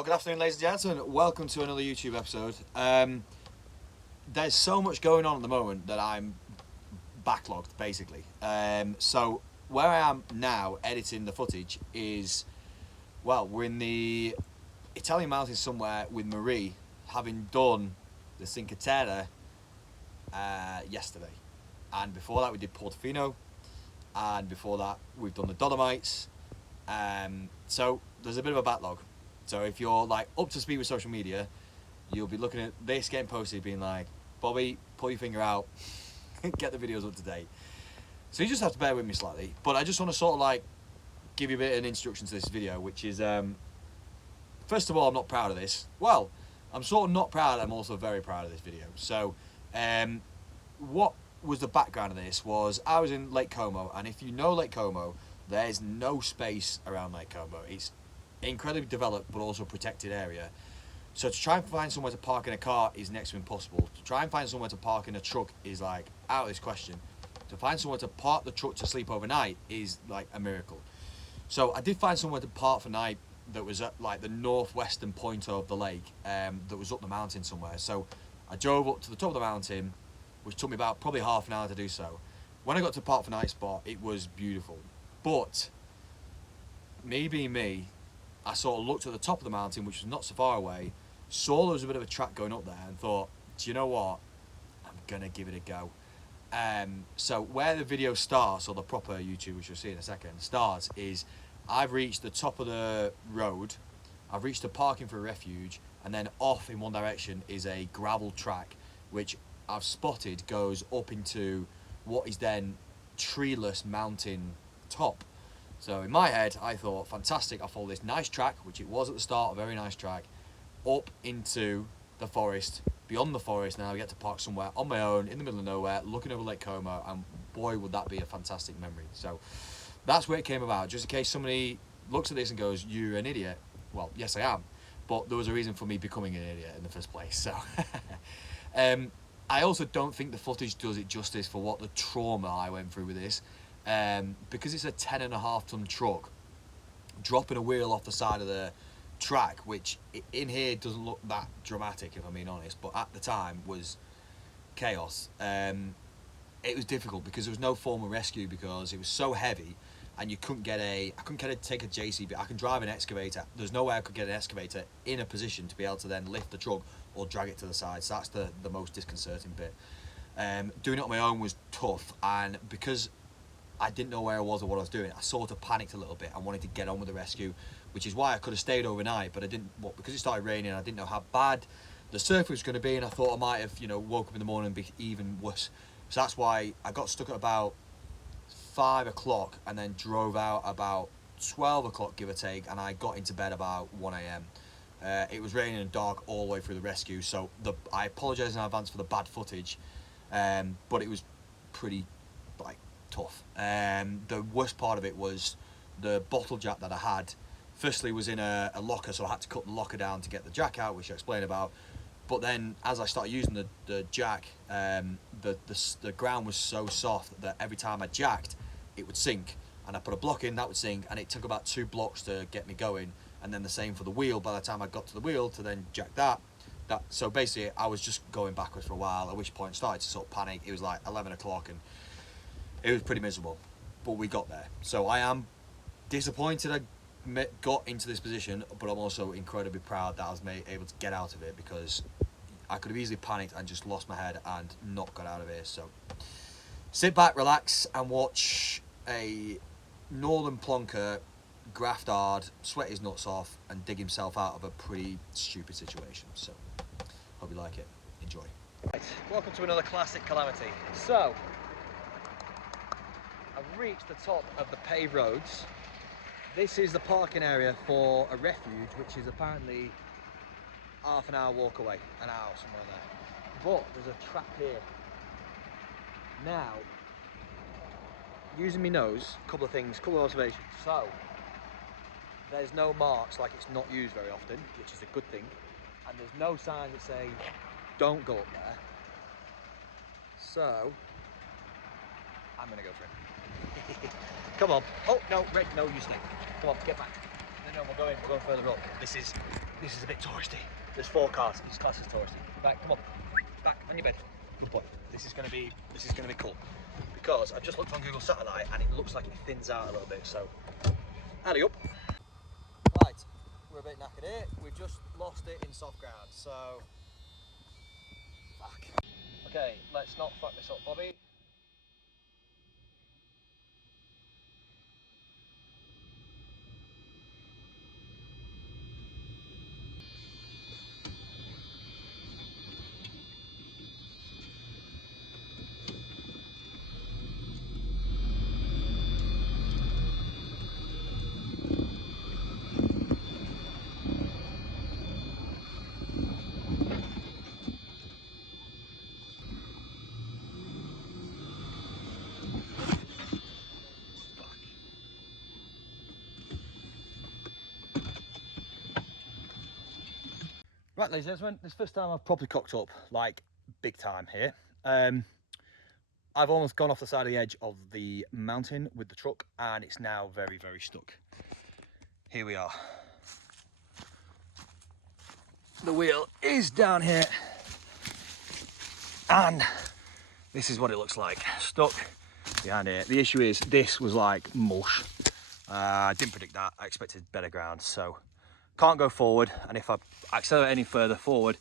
Well, good afternoon, ladies and gentlemen. Welcome to another YouTube episode. There's so much going on at the moment that I'm backlogged, basically. So where I am now editing the footage is, well, we're in the Italian mountains somewhere with Marie, having done the Cinque Terre yesterday. And before that we did Portofino, and before that we've done the Dolomites. So there's a bit of a backlog. So if you're like up to speed with social media, you'll be looking at this getting posted being like, Bobby, pull your finger out, get the videos up to date. So you just have to bear with me slightly. But I just want to sort of like give you a bit of an introduction to this video, which is, first of all, I'm not proud of this. Well, I'm sort of not proud, I'm also very proud of this video. So what was the background of this was I was in Lake Como, and if you know Lake Como, there's no space around Lake Como. It's incredibly developed but also protected area. So to try and find somewhere to park in a car is next to impossible. To try and find somewhere to park in a truck is like out of this question. To find somewhere to park the truck to sleep overnight is like a miracle. So I did find somewhere to park for night that was at like the northwestern point of the lake, that was up the mountain somewhere. So I drove up to the top of the mountain, which took me about probably half an hour to do so. When I got to the park for night spot, it was beautiful. But me being me, I sort of looked at the top of the mountain, which was not so far away, saw there was a bit of a track going up there, and thought, do you know what? I'm gonna give it a go. So where the video starts, or the proper YouTube, which you'll see in a second, starts is I've reached the top of the road, I've reached the parking for a refuge, and then off in one direction is a gravel track, which I've spotted goes up into what is then treeless mountain top. So in my head, I thought, fantastic, I'll follow this nice track, which it was at the start, a very nice track, up into the forest. Beyond the forest, now I get to park somewhere on my own, in the middle of nowhere, looking over Lake Como, and boy, would that be a fantastic memory. So that's where it came about. Just in case somebody looks at this and goes, you're an idiot. Well, yes, I am. But there was a reason for me becoming an idiot in the first place. So I also don't think the footage does it justice for what the trauma I went through with this. Because it's a 10.5 ton truck dropping a wheel off the side of the track, which in here doesn't look that dramatic if I'm being honest, but at the time was chaos. It was difficult because there was no form of rescue because it was so heavy, and you couldn't get I couldn't take a JCB. I can drive an excavator. There's no way I could get an excavator in a position to be able to then lift the truck or drag it to the side. So that's the most disconcerting bit. Doing it on my own was tough, and because I didn't know where I was or what I was doing, I sort of panicked a little bit and wanted to get on with the rescue, which is why I could have stayed overnight, but I didn't. Well, because it started raining, I didn't know how bad the surf was going to be, and I thought I might have, woke up in the morning and be even worse. So that's why I got stuck at about 5 o'clock and then drove out about 12 o'clock, give or take, and I got into bed about 1 a.m. It was raining and dark all the way through the rescue, so I apologise in advance for the bad footage, but it was pretty tough. The worst part of it was the bottle jack that I had. Firstly, was in a locker, so I had to cut the locker down to get the jack out, which I explained about. But then, as I started using the jack, the ground was so soft that every time I jacked, it would sink. And I put a block in, that would sink, and it took about 2 blocks to get me going. And then the same for the wheel. By the time I got to the wheel to then jack that. So basically, I was just going backwards for a while. At which point, I started to sort of panic. It was like 11 o'clock, and it was pretty miserable, but we got there. So I am disappointed I got into this position, but I'm also incredibly proud that I was able to get out of it, because I could have easily panicked and just lost my head and not got out of here. So sit back, relax, and watch a northern plonker graft hard, sweat his nuts off, and dig himself out of a pretty stupid situation. So hope you like it. Enjoy. Right, welcome to another classic calamity. So I've reached the top of the paved roads. This is the parking area for a refuge, which is apparently half an hour walk away, an hour, somewhere there. But there's a trap here. Now, using my nose, a couple of observations. So, there's no marks, like it's not used very often, which is a good thing. And there's no sign that say, don't go up there. So, I'm gonna go for it. Come on. Oh, no, Red, no, you stay. Come on, get back. No, we're going further up. This is a bit touristy. There's 4 cars. It's classed as touristy. Right, come on, back on your bed. Good boy. This is gonna be cool, because I've just looked on Google Satellite and it looks like it thins out a little bit. So, alley up. Right, we're a bit knackered here. We've just lost it in soft ground. So, fuck. Okay, let's not fuck this up, Bobby. Right, ladies and gentlemen, this is the first time I've properly cocked up, like big time here. I've almost gone off the side of the edge of the mountain with the truck and it's now very, very stuck. Here we are. The wheel is down here and this is what it looks like, stuck behind here. The issue is this was like mush. I didn't predict that, I expected better ground, so can't go forward, and if I accelerate any further forward,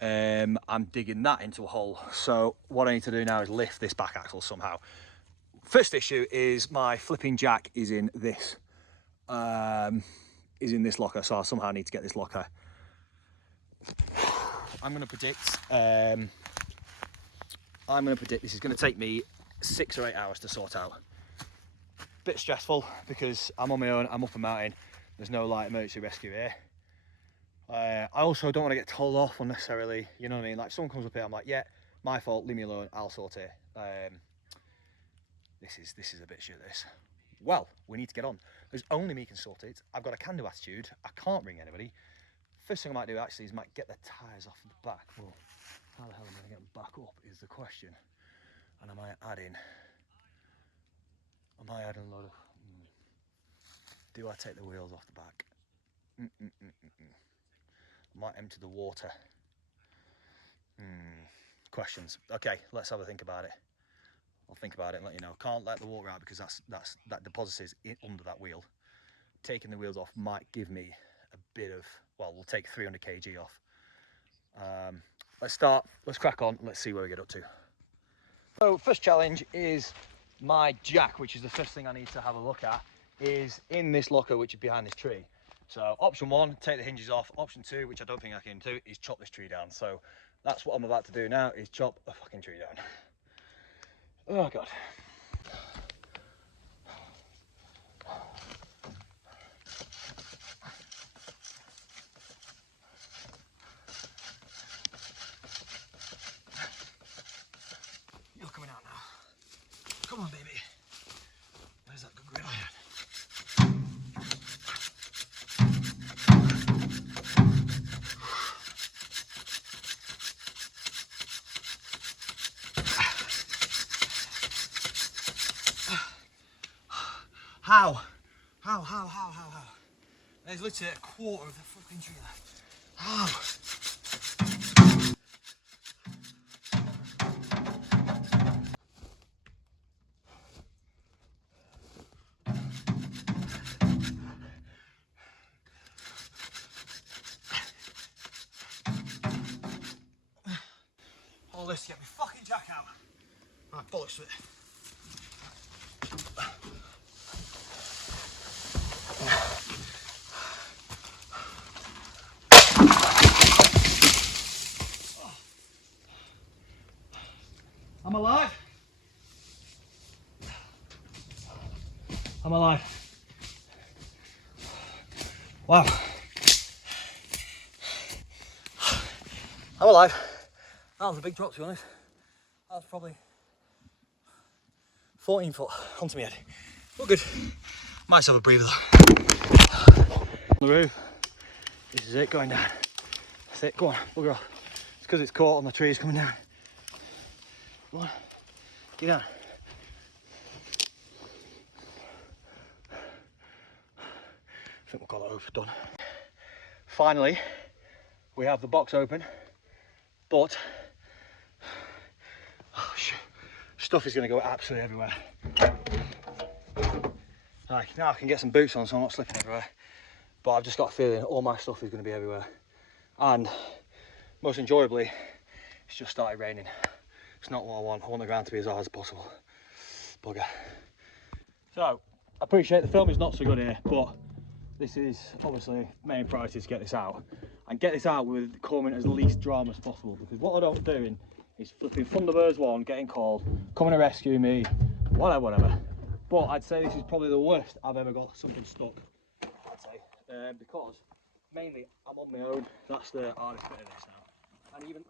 I'm digging that into a hole. So what I need to do now is lift this back axle somehow. First issue is my flipping jack is in this locker, so I somehow need to get this locker. I'm going to predict this is going to take me 6 or 8 hours to sort out. Bit stressful because I'm on my own, I'm up a mountain. There's no like emergency rescue here. I also don't want to get told off unnecessarily, you know what I mean? Like if someone comes up here, I'm like, yeah, my fault, leave me alone, I'll sort it. This is a bit shit, this. Well, we need to get on. There's only me can sort it. I've got a can-do attitude. I can't ring anybody. First thing I might do actually is might get the tyres off the back. Well, how the hell am I going to get them back up is the question. And I might add in a load of... Do I take the wheels off the back? Might empty the water. Questions. Okay, let's have a think about it. I'll think about it and let you know. Can't let the water out because that deposit is under that wheel. Taking the wheels off might give me a bit of, well, we'll take 300 kg off. Let's crack on, let's see where we get up to. So first challenge is my jack, which is the first thing I need to have a look at, is in this locker which is behind this tree. So option 1, take the hinges off. Option 2, which I don't think I can do, is chop this tree down. So that's what I'm about to do now, is chop a fucking tree down. Oh God. You're coming out now. Come on, baby. Where's that good grip I had? How? There's literally a quarter of the fucking tree left. How? All this to get me fucking jack out. Right, bollocks to it. I'm alive. I'm alive. Wow. I'm alive. That was a big drop, to be honest. That was probably 14 foot onto my head. All good. Might just have a breather though. On the roof. This is it, going down. That's it, go on, bugger off. It's because it's caught on the trees coming down. Come on, get down. think we've got it overdone. Finally, we have the box open, but stuff is going to go absolutely everywhere. Right, now I can get some boots on so I'm not slipping everywhere. But I've just got a feeling all my stuff is going to be everywhere. And most enjoyably, it's just started raining. It's not what I want. I want the ground to be as hard as possible. Bugger. So, I appreciate the film is not so good here, but this is obviously main priority to get this out. And get this out with causing as least drama as possible, because what I don't want doing is flipping Thunderbirds 1, getting called, coming to rescue me, whatever. But I'd say this is probably the worst I've ever got something stuck, I'd say. Because mainly I'm on my own. That's the hardest bit of this now. And even,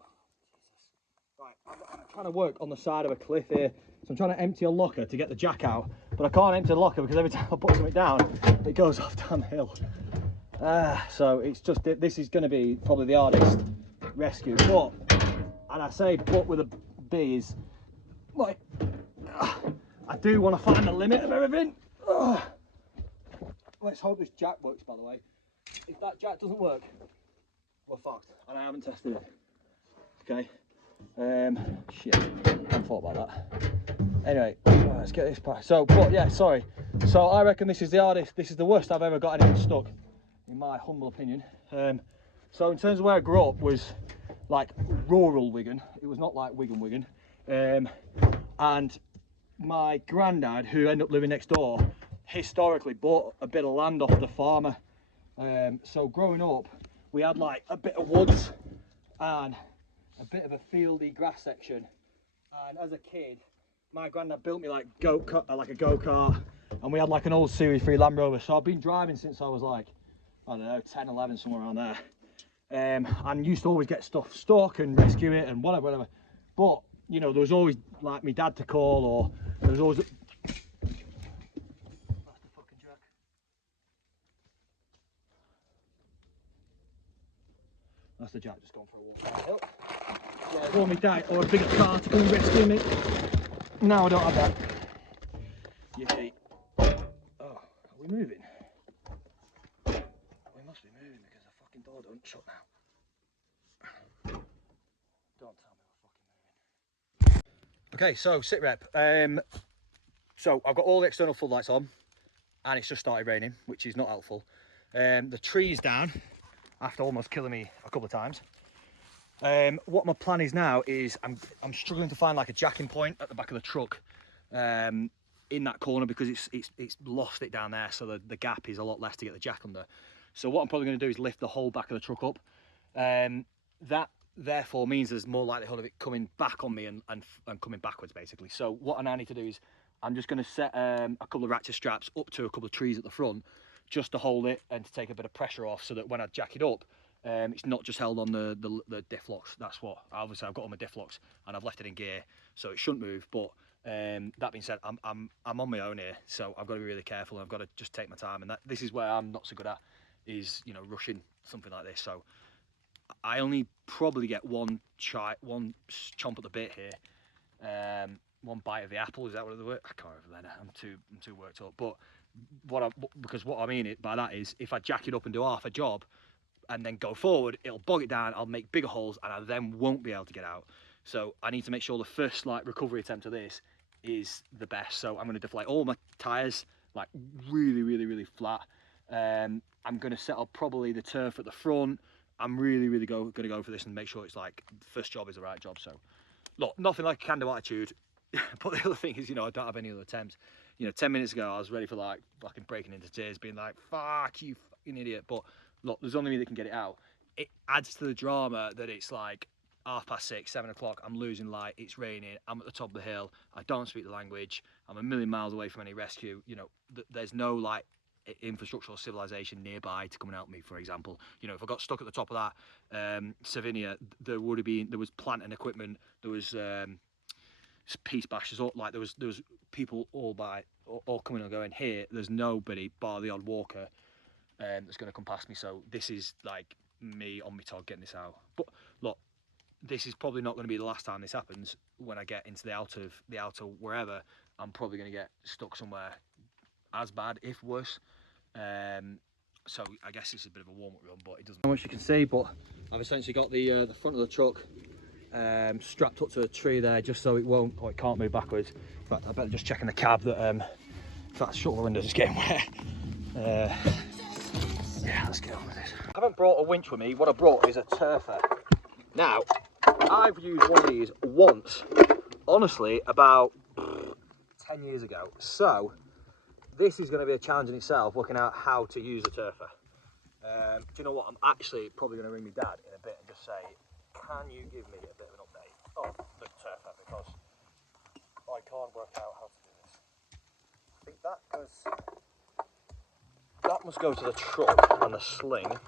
right, I'm trying to work on the side of a cliff here, so I'm trying to empty a locker to get the jack out, but I can't empty the locker because every time I put something down, it goes off down the hill. So it's just, this is going to be probably the hardest rescue. But, and I say but with a B, is like, I do want to find the limit of everything. Let's hope this jack works, by the way. If that jack doesn't work, we're fucked, and I haven't tested it. Okay. Shit, I haven't thought about that. Anyway, let's get this back. So, but yeah, sorry. So I reckon this is the hardest, this is the worst I've ever got anything stuck, in my humble opinion. So in terms of where I grew up was like rural Wigan. It was not like Wigan. And my granddad, who ended up living next door, historically bought a bit of land off the farmer. So growing up, we had like a bit of woods and a bit of a fieldy grass section. And as a kid, my granddad built me like a go-kart, and we had like an old Series 3 Land Rover. So I've been driving since I was like, I don't know, 10, 11, somewhere around there. And used to always get stuff stuck and rescue it and whatever. But, you know, there was always like my dad to call, or there was always... That's the fucking jack. That's the jack just gone for a walk down the hill. Yeah, or my dad, or a bigger car to come and rescue me. No, I don't have that. Yippee. Oh, are we moving? We must be moving because the fucking door don't shut now. Don't tell me we're fucking moving. Okay, so sit rep. So I've got all the external floodlights on, and it's just started raining, which is not helpful. The tree's down after almost killing me a couple of times. What my plan is now is I'm struggling to find like a jacking point at the back of the truck in that corner, because it's lost it down there, so the gap is a lot less to get the jack under. So what I'm probably going to do is lift the whole back of the truck up. That therefore means there's more likelihood of it coming back on me and coming backwards, basically. So what I now need to do is I'm just going to set a couple of ratchet straps up to a couple of trees at the front, just to hold it and to take a bit of pressure off, so that when I jack it up, it's not just held on the diff locks. That's what, obviously I've got all my diff locks and I've left it in gear, so it shouldn't move. But that being said, I'm on my own here, so I've got to be really careful, and I've got to just take my time. And this is where I'm not so good at, is, you know, rushing something like this. So I only probably get one chomp at the bit here, one bite of the apple. Is that what the word? I can't remember. I'm too worked up. But because what I mean by that is, if I jack it up and do half a job and then go forward, it'll bog it down, I'll make bigger holes, and I then won't be able to get out. So I need to make sure the first like recovery attempt of this is the best. So I'm going to deflate all my tyres like really flat. I'm going to set up probably the turf at the front. I'm really going to go for this and make sure it's like the first job is the right job. So look, nothing like a can-do attitude. But the other thing is, you know, I don't have any other attempts. You know, 10 minutes ago I was ready for like fucking breaking into tears, being like, fuck you fucking idiot. But look, there's only me that can get it out. It adds to the drama that it's like 6:30, 7 o'clock, I'm losing light, it's raining, I'm at the top of the hill, I don't speak the language, I'm a million miles away from any rescue. You know, there's no like infrastructure or civilization nearby to come and help me, for example. You know, if I got stuck at the top of that Savinia, there was plant and equipment, there was peace bashers, like there was people all coming and going. Here there's nobody bar the odd walker that's going to come past me. So this is like me on my tog getting this out. But look, this is probably not going to be the last time this happens. When I get into the outer wherever, I'm probably going to get stuck somewhere as bad, if worse. So I guess it's a bit of a warm-up run, but it doesn't. How much you can see, but I've essentially got the front of the truck strapped up to a tree there, just so it won't, or it can't move backwards. In fact, I better just check in the cab that that shut the windows is getting wet. Yeah, let's get on with this. I haven't brought a winch with me. What I brought is a tirfor. Now, I've used one of these once, honestly, about 10 years ago. So this is going to be a challenge in itself, working out how to use a tirfor. Do you know what? I'm actually probably going to ring my dad in a bit and just say, can you give me a bit of an update on the tirfor, because I can't work out how to do this. I think that must go to the truck and the sling.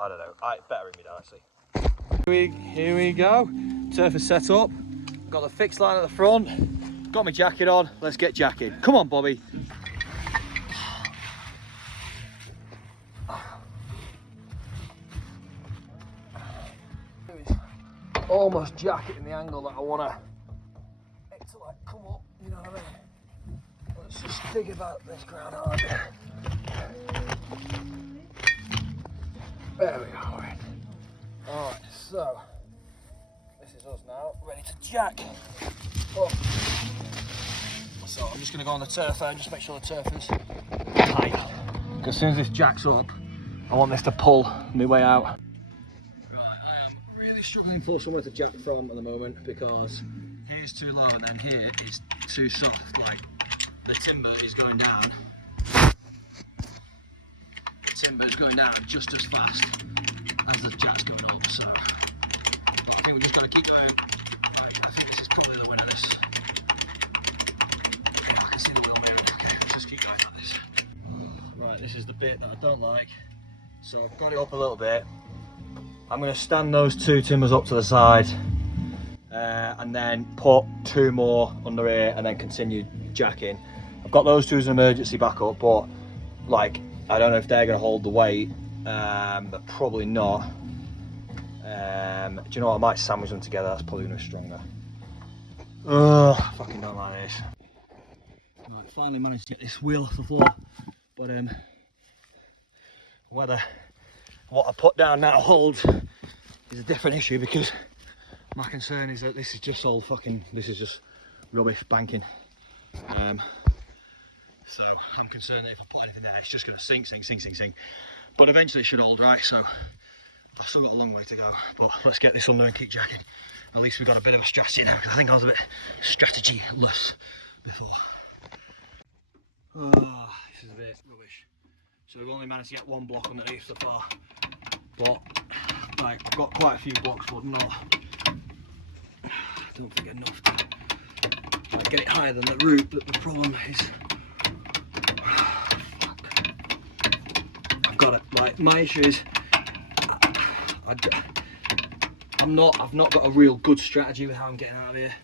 I don't know. I better ring me dad actually. Here we go. Tirfor set up. Got the fixed line at the front. Got my jacket on. Let's get jacking. Come on, Bobby. Almost jacketing the angle that I want it to like come up, you know what I mean? Let's just dig about this ground hard. There we go. Alright, so this is us now, ready to jack up. So I'm just going to go on the tirfor and just make sure the tirfor's tight. Because as soon as this jacks up, I want this to pull my way out. Struggling for somewhere to jack from at the moment, because here's too low and then here is too soft. Like the timber is going down. The timber is going down just as fast as the jack's going up. So I think we just got to keep going. Right, I think this is probably the winner. This. Oh, I can see the wheel moving. Okay, let's just keep going like this. Right, this is the bit that I don't like. So I've got it up a little bit. I'm going to stand those two timbers up to the side and then put two more under here and then continue jacking. I've got those two as an emergency backup, but like I don't know if they're going to hold the weight, but probably not. Do you know what, I might sandwich them together, that's probably going to be stronger. Ugh, fucking don't like this. Right, finally managed to get this wheel off the floor, but whether what I put down now holds is a different issue, because my concern is that this is just all fucking, this is just rubbish banking. So I'm concerned that if I put anything there, it's just going to sink. But eventually it should hold, right? So I've still got a long way to go, but let's get this under and keep jacking. At least we've got a bit of a strategy now, because I think I was a bit strategy-less before. Oh, this is a bit rubbish. So we've only managed to get one block underneath so far, but like I've got quite a few blocks, but not, I don't think enough to like, get it higher than the root. But the problem is, I've got it. Like my issue is, I've not got a real good strategy with how I'm getting out of here.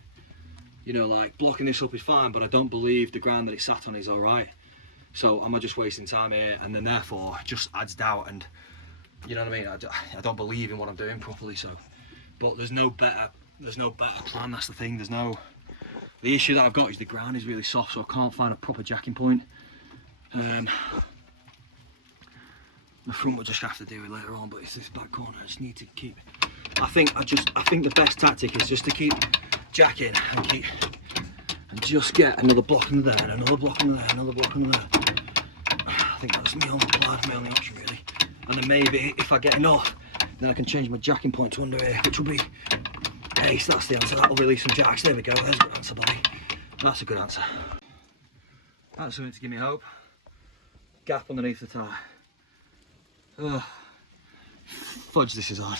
You know, like blocking this up is fine, but I don't believe the ground that it sat on is all right. So am I just wasting time here, and then therefore just adds doubt, and you know what I mean? I don't believe in what I'm doing properly. So, but there's no better plan. That's the thing. The issue that I've got is the ground is really soft, so I can't find a proper jacking point. The front we'll just have to do it later on, but it's this back corner. I just need to keep. I think the best tactic is just to keep jacking and just get another block under there, and another block under there, another block under there. I think that's my only option really. And then maybe if I get enough, then I can change my jacking point to under here, which will be ace. That's the answer. That'll release some jacks. There we go. There's a good answer, buddy. That's a good answer. That's something to give me hope. Gap underneath the tyre. Fudge, this is hard.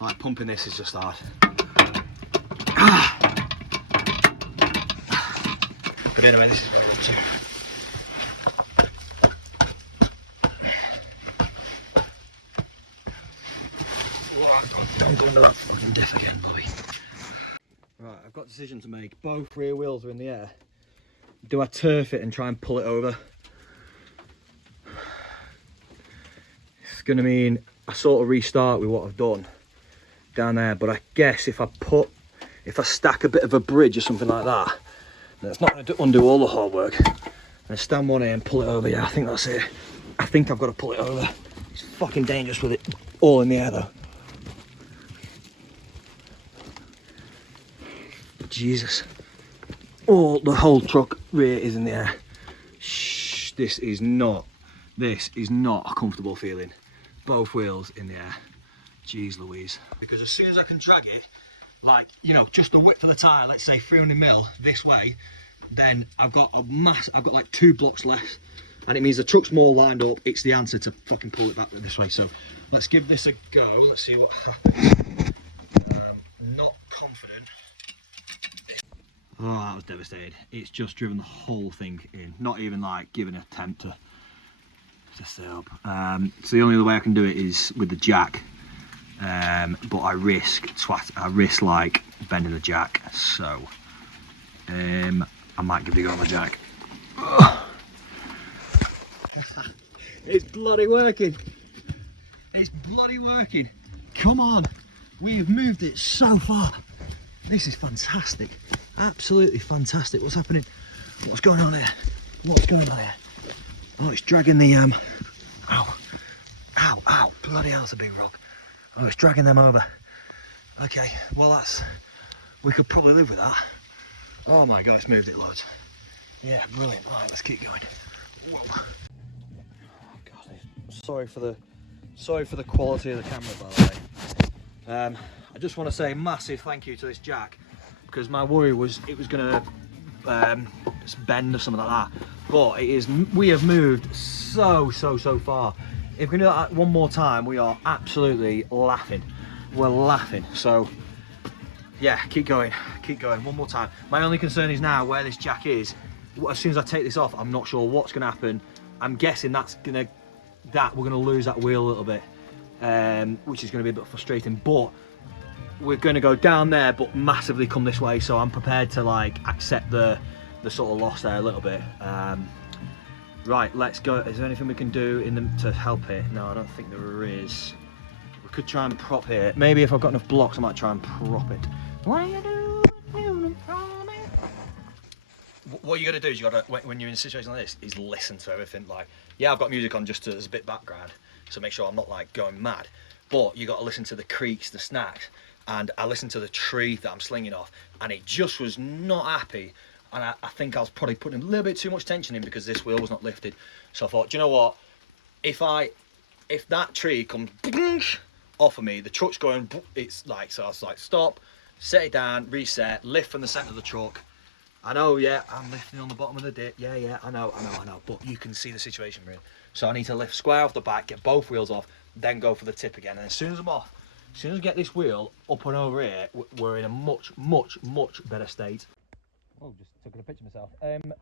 Like pumping this is just hard. But anyway, this is what I'm up to. Don't go into that fucking diff again, Bobby. Right, I've got a decision to make. Both rear wheels are in the air. Do I turf it and try and pull it over? It's going to mean I sort of restart with what I've done down there, but I guess if I stack a bit of a bridge or something like that, then it's not going to undo all the hard work. and stand one here and pull it over. Yeah, I think that's it. I think I've got to pull it over. It's fucking dangerous with it all in the air though. Jesus. Oh, the whole truck rear is in the air. Shh, this is not a comfortable feeling. Both wheels in the air. Jeez Louise. Because as soon as I can drag it, like, you know, just the width of the tyre, let's say 300mm this way, then I've got like 2 blocks left, and it means the truck's more lined up. It's the answer to fucking pull it back this way. So let's give this a go. Let's see what happens. Not confident. Oh, that was devastated. It's just driven the whole thing in. Not even like giving an attempt to stay up. So the only other way I can do it is with the jack. But I risk like bending the jack. So I might give it a go on the jack. It's bloody working. It's bloody working. Come on. We have moved it so far. This is fantastic. Absolutely fantastic. What's happening? What's going on here? What's going on here? Oh, it's dragging the ow. Ow, ow. Bloody hell, it's a big rock. Oh, it's dragging them over. Okay, well we could probably live with that. Oh my god, it's moved it loads. Yeah, brilliant. Alright, let's keep going. Whoa. Oh god, sorry for the quality of the camera, by the way. I just want to say a massive thank you to this jack, because my worry was it was gonna bend or something like that. But we have moved so far. If we do that one more time, we are absolutely laughing. We're laughing. So yeah, keep going one more time. My only concern is now where this jack is. As soon as I take this off, I'm not sure what's going to happen. I'm guessing we're going to lose that wheel a little bit, which is going to be a bit frustrating. But we're going to go down there, but massively come this way. So I'm prepared to like accept the sort of loss there a little bit. Right, let's go. Is there anything we can do to help it? No, I don't think there is. We could try and prop it. Maybe if I've got enough blocks, I might try and prop it. What you got to do is you got to, when you're in a situation like this, is listen to everything. Like, yeah, I've got music on just as a bit background, so make sure I'm not like going mad. But you got to listen to the creaks, the snacks, and I listened to the tree that I'm slinging off, and it just was not happy. And I think I was probably putting a little bit too much tension in because this wheel was not lifted. So I thought, do you know what? If that tree comes off of me, the truck's going, it's like, so I was like, stop, set it down, reset, lift from the centre of the truck. I know, yeah, I'm lifting on the bottom of the dip. Yeah, I know. But you can see the situation we're in. So I need to lift square off the back, get both wheels off, then go for the tip again. And as soon as I'm off, as soon as I get this wheel up and over here, we're in a much better state. Oh, just took a picture of myself.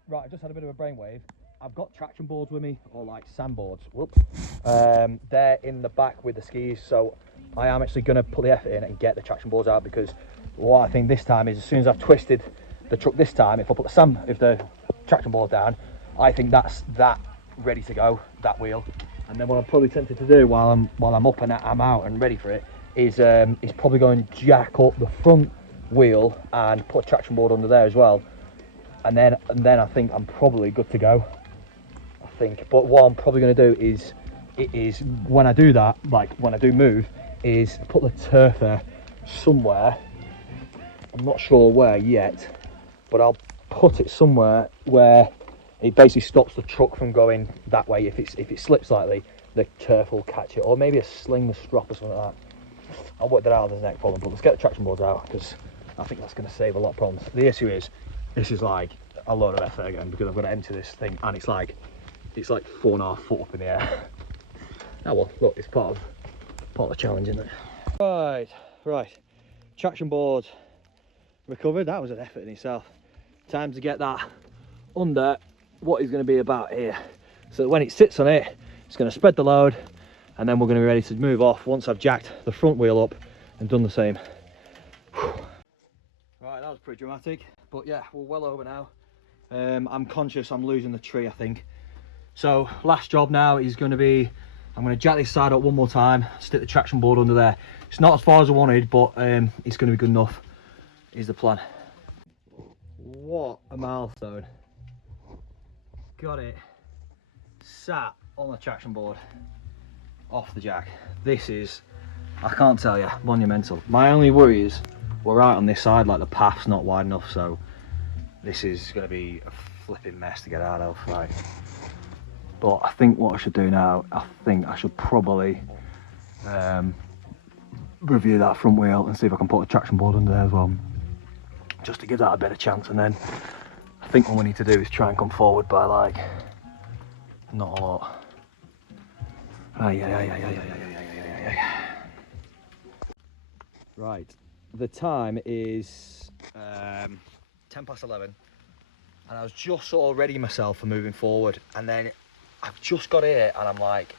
Right, I just had a bit of a brainwave. I've got traction boards with me, or like sandboards. Whoops. They're in the back with the skis, so I am actually going to put the effort in and get the traction boards out, because what I think this time is, as soon as I've twisted the truck this time, if I put the traction board down, I think that's that ready to go, that wheel. And then what I'm probably tempted to do while I'm up and I'm out and ready for it is probably go and jack up the front wheel and put a traction board under there as well, and then I think I'm probably good to go, I think. But what I'm probably going to do is when I do that, like when I do move, is put the tirfor somewhere. I'm not sure where yet, but I'll put it somewhere where it basically stops the truck from going that way. If it slips slightly, the tirfor will catch it, or maybe a sling the strop or something like that. I'll work that out as the next problem, but let's get the traction boards out, because I think that's going to save a lot of problems. The issue is, this is like a load of effort again, because I've got to empty this thing, and it's like 4.5 foot up in the air. Oh well, look, it's part of the challenge, isn't it? Right. Traction board recovered. That was an effort in itself. Time to get that under what is going to be about here, so that when it sits on it, it's going to spread the load, and then we're going to be ready to move off once I've jacked the front wheel up and done the same. Right, that was pretty dramatic, but yeah, we're well over now. I'm conscious I'm losing the tree, I think. So last job now is going to be, I'm going to jack this side up one more time, stick the traction board under there. It's not as far as I wanted, but it's going to be good enough, is the plan. What a milestone. got it sat on the traction board off the jack. This is, I can't tell you, monumental. My only worry is we're right on this side, like the path's not wide enough, so this is going to be a flipping mess to get out of. Right. But I think what I should do now, I think I should probably review that front wheel and see if I can put a traction board under there as well, just to give that a better chance. And then I think what we need to do is try and come forward by like not a lot. Right, the time is 10 past 11 and I was just sort of ready myself for moving forward, and then I've just got here and I'm like,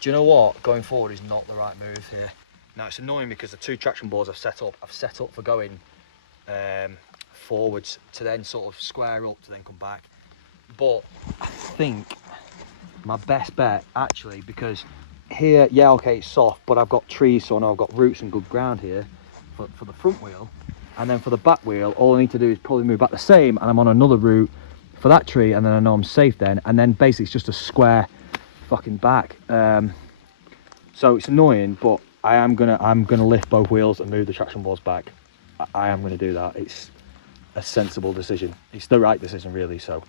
do you know what, going forward is not the right move here. Now it's annoying because the two traction boards I've set up for going forwards to then sort of square up to then come back. But I think my best bet actually, because here, yeah, okay, it's soft, but I've got trees, so I know I've got roots and good ground here for the front wheel. And then for the back wheel, all I need to do is probably move back the same, and I'm on another route for that tree, and then I know I'm safe then. And then basically it's just a square fucking back. So it's annoying, but I'm gonna lift both wheels and move the traction boards back. I am gonna do that. It's a sensible decision. It's the right decision, really. So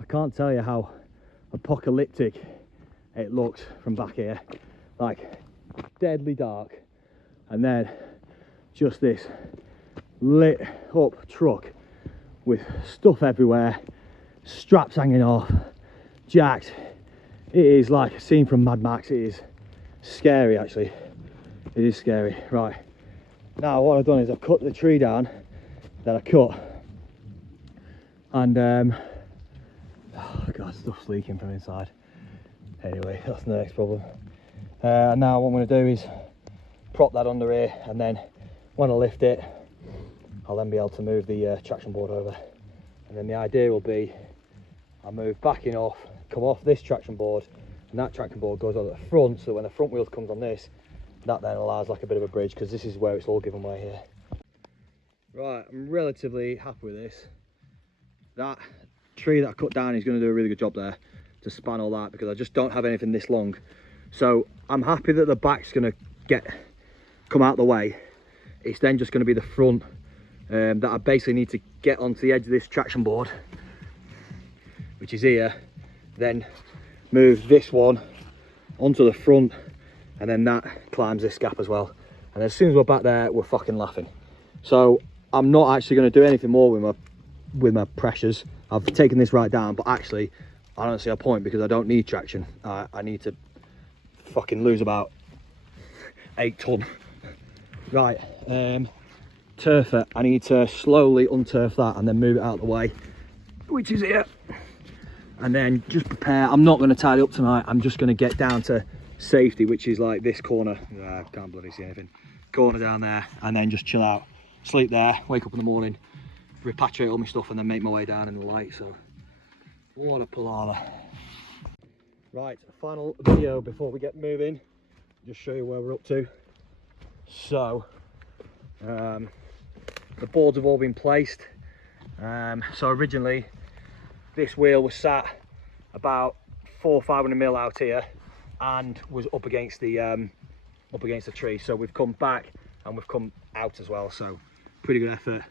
I can't tell you how apocalyptic it looks from back here, like deadly dark, and then just this lit up truck with stuff everywhere, straps hanging off, jacked. It is like a scene from Mad Max. It is scary, actually. It is scary. Right, now what I've done is I've cut the tree down that I cut, and oh god, stuff's leaking from inside. Anyway, that's the next problem. Now what I'm going to do is prop that under here, and then when I lift it, I'll then be able to move the traction board over. And then the idea will be I move backing off, come off this traction board, and that traction board goes on at the front, so when the front wheel comes on this, that then allows like a bit of a bridge, because this is where it's all given way here. Right, I'm relatively happy with this. That tree that I cut down is going to do a really good job there to span all that, because I just don't have anything this long. So I'm happy that the back's going to come out the way. It's then just going to be the front that I basically need to get onto the edge of this traction board, which is here, then move this one onto the front, and then that climbs this gap as well. And as soon as we're back there, we're fucking laughing. So I'm not actually going to do anything more with my pressures. I've taken this right down, but actually I don't see a point, because I don't need traction. I need to fucking lose about 8 ton. Right, turfer, I need to slowly unturf that and then move it out of the way, which is here. And then just prepare. I'm not going to tidy up tonight. I'm just going to get down to safety, which is like this corner. I can't bloody see anything. Corner down there, and then just chill out, sleep there, wake up in the morning, repatriate all my stuff, and then make my way down in the light. So what a palaver. Right, final video before we get moving, just show you where we're up to. So the boards have all been placed. So originally this wheel was sat about 400-500 mil out here and was up against the tree. So we've come back and we've come out as well, so pretty good effort.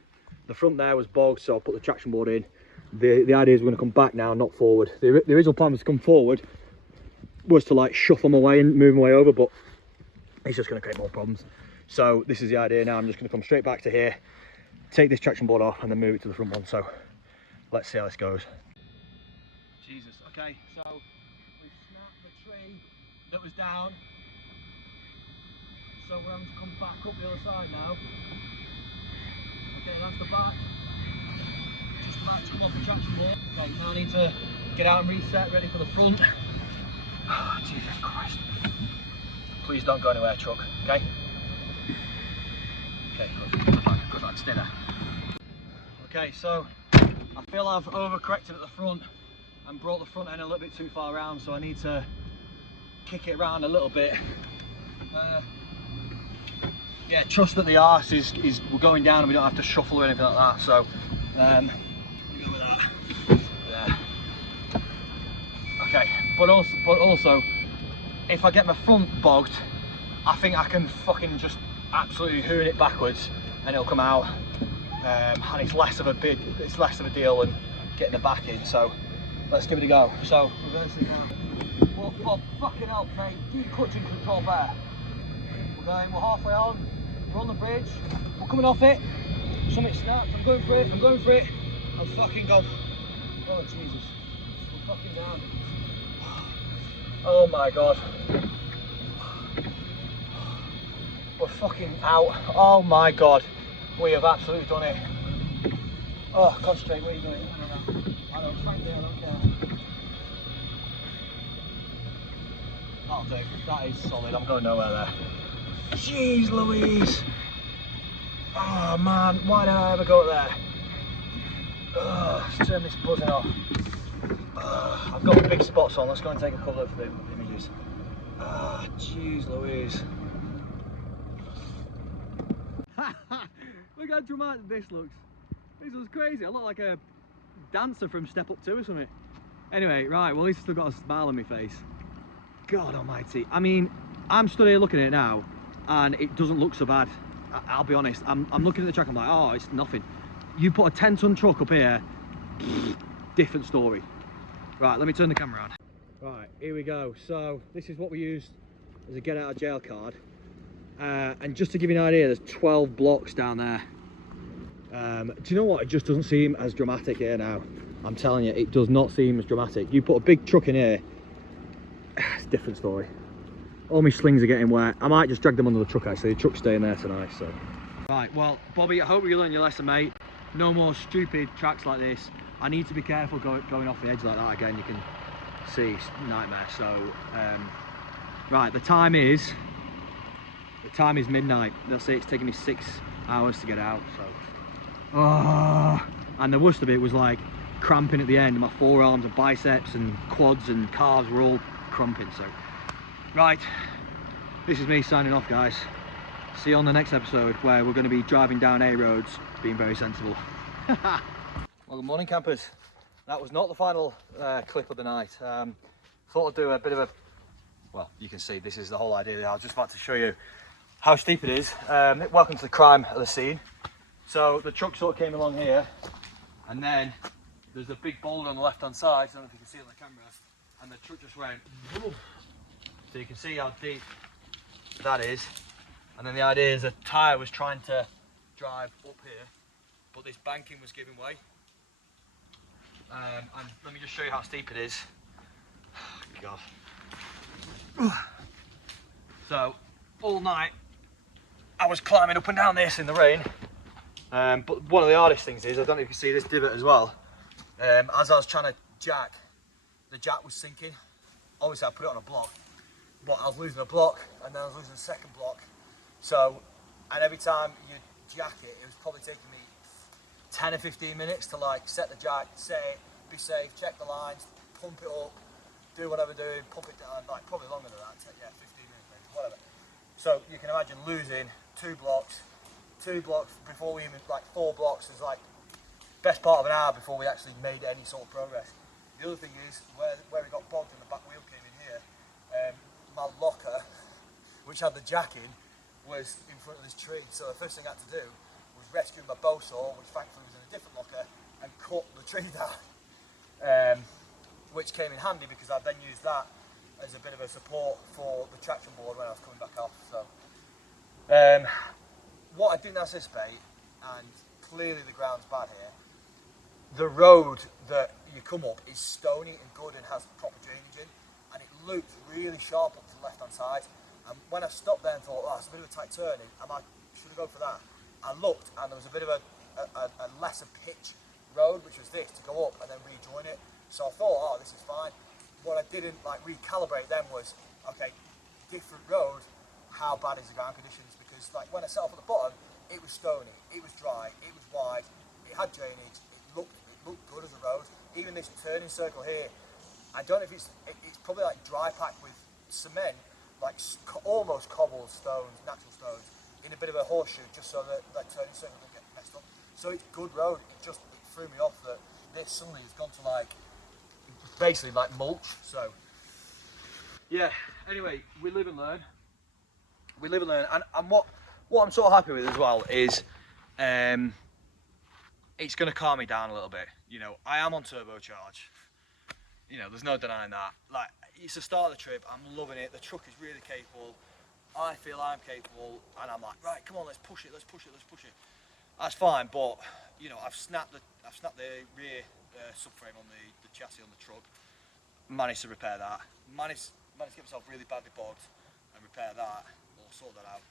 The front there was bogged, so I put the traction board in. The idea is we're going to come back now, not forward. The original plan was to come forward, was to like shuffle my way and move my way over, but it's just going to create more problems. So this is the idea now. I'm just going to come straight back to here, take this traction board off, and then move it to the front one. So let's see how this goes. Jesus. Okay, so we've snapped the tree that was down, so we're having to come back up the other side now. Okay, that's the back. Just about to come off the traction board. Okay, now I need to get out and reset, ready for the front. Oh, Jesus Christ. Please don't go anywhere, truck, okay? Okay, good, stay there. Okay, so I feel I've overcorrected at the front and brought the front end a little bit too far around, so I need to kick it around a little bit. Yeah, trust that the arse is we're going down and we don't have to shuffle or anything like that, so go with that. Okay, but also, if I get my front bogged, I think I can fucking just absolutely hoon it backwards and it'll come out. And it's less of a deal than getting the back in. So let's give it a go. So reversing now. What fucking hell, mate? Keep clutching control there. We're halfway on. We're on the bridge. We're coming off it. Something snapped. I'm going for it. I'm fucking gone. Oh Jesus. We're fucking down. Oh my god. We're fucking out. Oh my god. We have absolutely done it. Oh, concentrate. Where are you going? I don't care. That'll do. That is solid. I'm going nowhere there. Jeez Louise. Oh man, why did I ever go there? Let's turn this buzzing off. I've got big spots on. Let's go and take a couple of images. Jeez Louise. Look how dramatic this looks. This was crazy. I look like a dancer from Step Up 2 or something. Anyway, right, well at least I've still got a smile on my face. God almighty. I mean, I'm stood here looking at it now and it doesn't look so bad. I'll be honest, I'm looking at the track, I'm like, oh, it's nothing. You put a 10-ton truck up here, different story. Right, let me turn the camera on. Right, here we go. So this is what we used as a get out of jail card. And just to give you an idea, there's 12 blocks down there. Do you know what? It just doesn't seem as dramatic here now. I'm telling you, it does not seem as dramatic. You put a big truck in here, it's a different story. All my slings are getting wet. I might just drag them under the truck actually. The truck's staying there tonight, so. Right, well, Bobby, I hope you learned your lesson, mate. No more stupid tracks like this. I need to be careful going off the edge like that again. You can see, it's a nightmare. So, right, the time is midnight. That's it, it's taken me 6 hours to get out, so. Oh, and the worst of it was like cramping at the end. My forearms and biceps and quads and calves were all cramping, so. Right, this is me signing off, guys. See you on the next episode where we're going to be driving down A roads, being very sensible. Well, good morning, campers. That was not the final clip of the night. Thought I'd do a bit of a, well, you can see this is the whole idea. I was just about to show you how steep it is. Welcome to the crime of the scene. So the truck sort of came along here, and then there's a big boulder on the left hand side. I don't know if you can see it on the camera, and the truck just went whoop. So you can see how deep that is. And then the idea is a tyre was trying to drive up here, but this banking was giving way. And let me just show you how steep it is. God. So all night I was climbing up and down this in the rain. But one of the hardest things is, I don't know if you can see this divot as well. As I was trying to jack, the jack was sinking. Obviously I put it on a block, but I was losing a block and then I was losing a second block. So, and every time you jack it, it was probably taking me 10 or 15 minutes to like set the jack, set it, be safe, check the lines, pump it up, do whatever doing, pump it down, like probably longer than that, yeah, 15 minutes maybe, whatever. So you can imagine losing 2 blocks before we even, like 4 blocks is like best part of an hour before we actually made any sort of progress. The other thing is where it got bogged and the back wheel came in here, my locker, which had the jack in, was in front of this tree. So the first thing I had to do was rescue my bow saw, which thankfully was in a different locker, and cut the tree down, which came in handy because I then used that as a bit of a support for the traction board when I was coming back off. So what I didn't anticipate, and clearly the ground's bad here, the road that you come up is stony and good and has proper drainage in, and it loops really sharp up to the left hand side. And when I stopped there and thought, oh, it's a bit of a tight turn, should I go for that? I looked and there was a bit of a lesser pitch road, which was this, to go up and then rejoin it. So I thought, oh, this is fine. What I didn't like recalibrate then was, okay, different road, how bad is the ground conditions? Because like when I set off at the bottom, it was stony, it was dry, it was wide, it had drainage, it looked good as a road. Even this turning circle here, I don't know if it's probably like dry packed with cement, like almost cobbled stones, natural stones, in a bit of a horseshoe, just so that turning circle doesn't get messed up. So it's good road. It threw me off that this suddenly has gone to like basically like mulch. So yeah, anyway, we live and learn. We live and learn, and what I'm sort of happy with as well is it's going to calm me down a little bit. You know, I am on turbocharge. You know, there's no denying that. Like, it's the start of the trip, I'm loving it, the truck is really capable, I feel I'm capable, and I'm like, right, come on, let's push it. That's fine, but, you know, I've snapped the rear subframe on the chassis on the truck, managed to repair that, managed to get myself really badly bogged and repair that, or sort that out.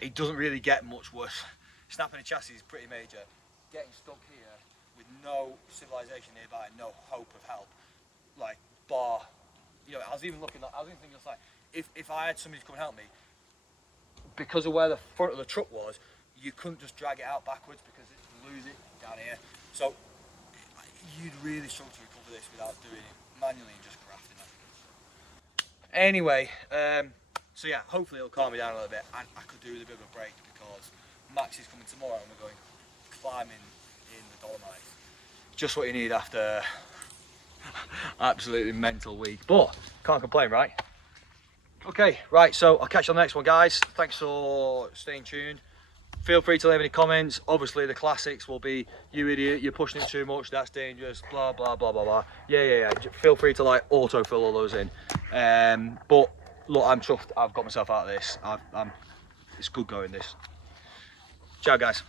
It doesn't really get much worse. Snapping a chassis is pretty major. Getting stuck here with no civilization nearby, no hope of help, like, bar, you know, I was even thinking, like, if I had somebody to come and help me, because of where the front of the truck was, you couldn't just drag it out backwards because you lose it down here. So you'd really struggle to recover this without doing it manually and just grafting it. Anyway, so yeah, hopefully it'll calm me down a little bit, and I could do with a bit of a break because Max is coming tomorrow and we're going climbing in the Dolomites. Just what you need after absolutely mental week, but can't complain, right? Okay, right, so I'll catch you on the next one, guys. Thanks for staying tuned. Feel free to leave any comments. Obviously the classics will be, you idiot, you're pushing it too much, that's dangerous, blah blah blah blah blah. Yeah, feel free to like autofill all those in. But look, I'm chuffed, I've got myself out of this. It's good going, this. Ciao, guys.